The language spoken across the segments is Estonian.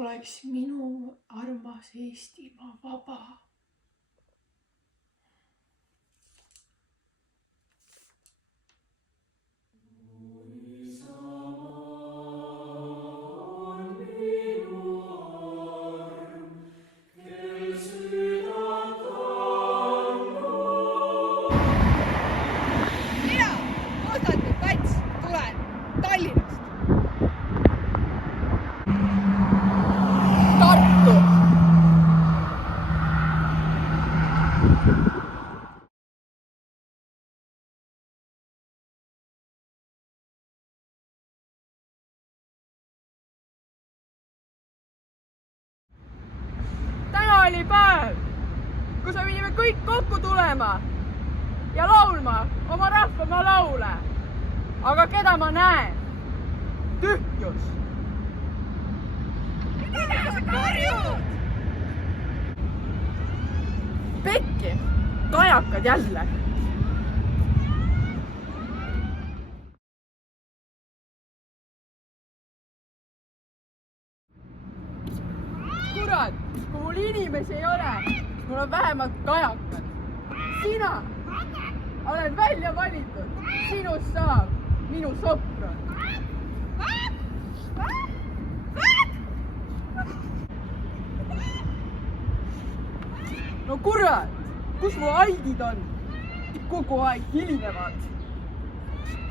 oleks minu armas Eestimaa vaba. Täna oli päev, kus me pidime kõik kokku tulema ja laulma oma rahvamaa laule. Aga keda ma näen? Tühjus. Mida sa karjud? Pekki, kajakad jälle. Kurat, kui mul inimesi ei ole, mul on vähemalt kajakad. Sina olen välja valitud, sinust saab minu sopron. No kurat, kus mu aidid on? Kogu aeg hilinevad.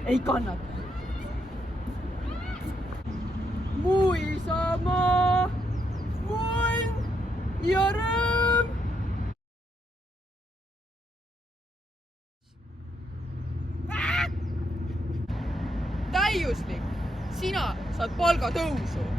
Ei kannata. Mu isamaa, mu õnn ja rõõm. Täiuslik, sina saad palgatõusu.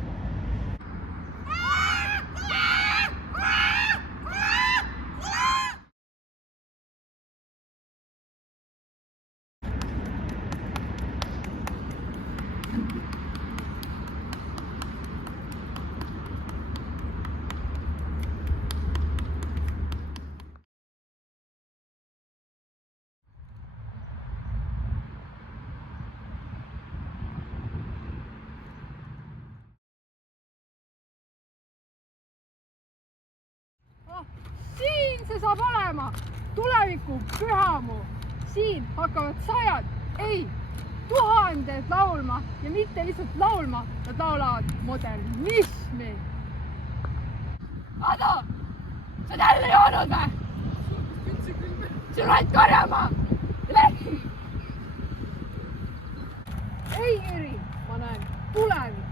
Siin see saab olema tuleviku pühamu. Siin hakkavad sajad, ei, tuhanded laulma ja mitte lihtsalt laulma, nad laulavad modernismi. Ado, sa oled jälle joonud või? Sul oled korjama. Lähi! Ei, Jüri, ma näen tulevikku.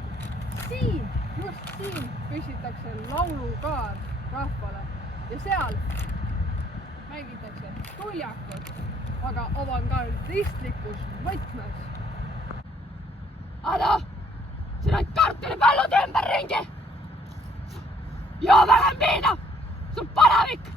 Siin, just siin püstitakse laulukaar rahvale. Ja seal mängitakse tuljakut, aga avangardistlikus võtmes. Ado, siin on kartulipallud ümberringi. Joo vähem viina, see on palavik.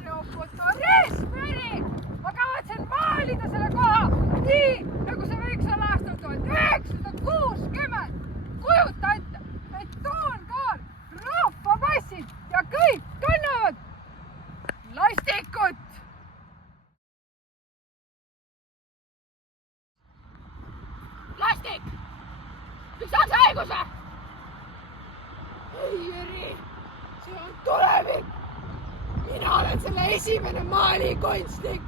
See on fotoreesmeri. Ma kavatsen maalida selle koha nii, nagu see võiks olla aastal 1960. Kujuta ette, betoonkaar, rahvamassid ja kõik kannavad plastikut. Plastik! Üks saaks haiguse! Ei, Jüri, see on tulevik. Mina olen selle esimene maalikunstnik.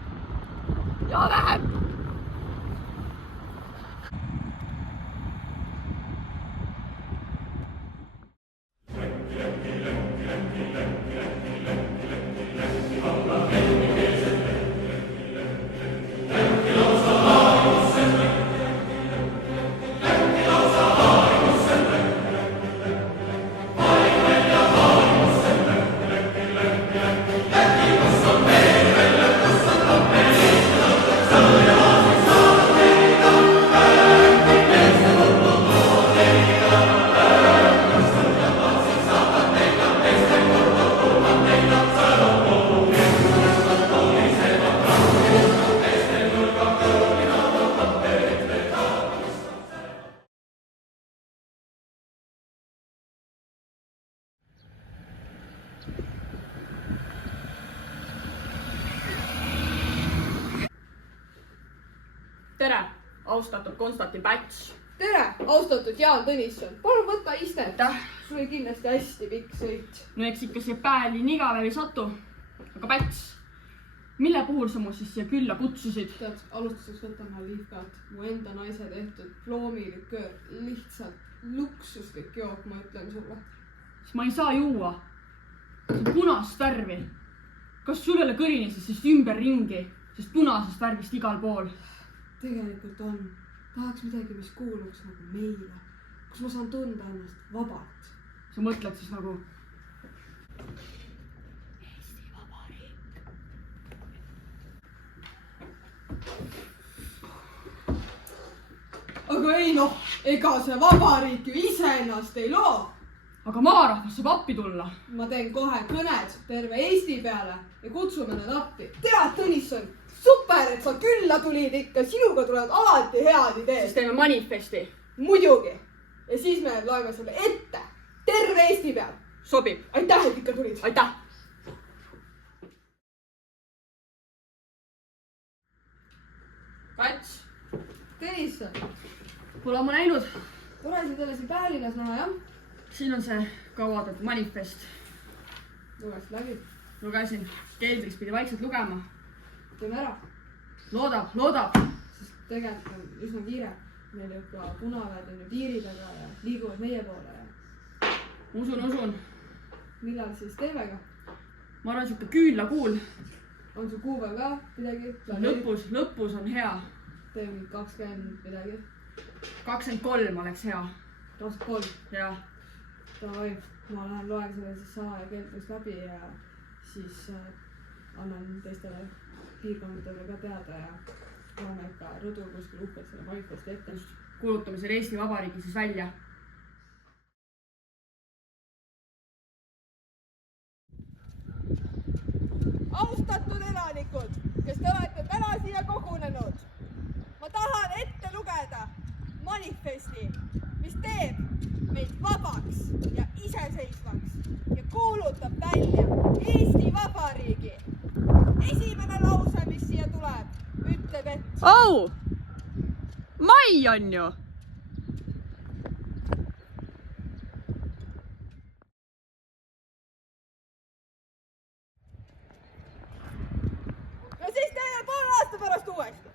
Ja vähem. Tere! austatud Konstantin Päts. tere, austatud Jaan Tõnisson. Palun võta istet. Aitäh. Sul oli kindlasti hästi pikk sõit. No eks ikka see päev nii igavene ei satu. Aga Päts, mille puhul sa mu siis siia külla kutsusid? Tead, alustuseks võtame liivkaat. Mu enda naise tehtud ploomilikör. Lihtsalt luksuslik jook, ma ütlen sulle. Siis ma ei saa juua. See on punast värvi. Kas sul ei ole kõrinesid siis ümber ringi? Sest punasest värvist igal pool. Tegelikult on. Tahaks midagi, mis kuuluks nagu meile. Kus ma saan tunda ennast vabalt. Sa mõtled siis nagu... Eesti Vabariik. Aga ei noh, ega see vabariik ju ise ennast ei loo. Aga maarahvas saab appi tulla. Ma teen kohe kõned terve Eesti peale ja kutsume nad appi. Tead, Tõnisson, super, et sa külla tulid ikka. Sinuga tulevad alati head ideed. Siis teeme manifesti. Muidugi. Ja siis me loeme selle ette. Terve Eesti peal. Sobib. Aitäh, et ikka tulid. Aitäh. Päts. Tõnisson, Pole ma näinud. tore sind jälle siin Päälinnas näha, jah? Siin on see kauatud manifest. Lugesid läbi. Lugesin. Keldriks pidi vaikselt lugema. Teeme ära. Loodab. Sest tegelikult on üsna kiire. Meil juba punaväed on ju piiri taga ja liiguvad meie poole. Ja... Usun. Millal siis teeme ka? Ma arvan, siuke küünlakuul. On sul kuupäev ka midagi? Lõpus on hea. Teeme 20 midagi. 23 oleks hea. 23. Jah. Davai, ma lähen loen selle siis salaja keldrist läbi ja siis annan teistele piirkondadele ka teada ja loeme ikka rõdu kuskil uhkelt selle manifesti ette. Kuulutame selle Eesti Vabariigi siis välja. Austatud elanikud, kes te olete täna siia kogunenud, ma tahan ette lugeda manifesti, mis teeb meid vabaks ja iseseisvaks ja kuulutab välja Eesti Vabariigi. Esimene lause, mis siia tuleb, ütleb, et Au! Mai on ju! no siis teeme poole aasta pärast uuesti.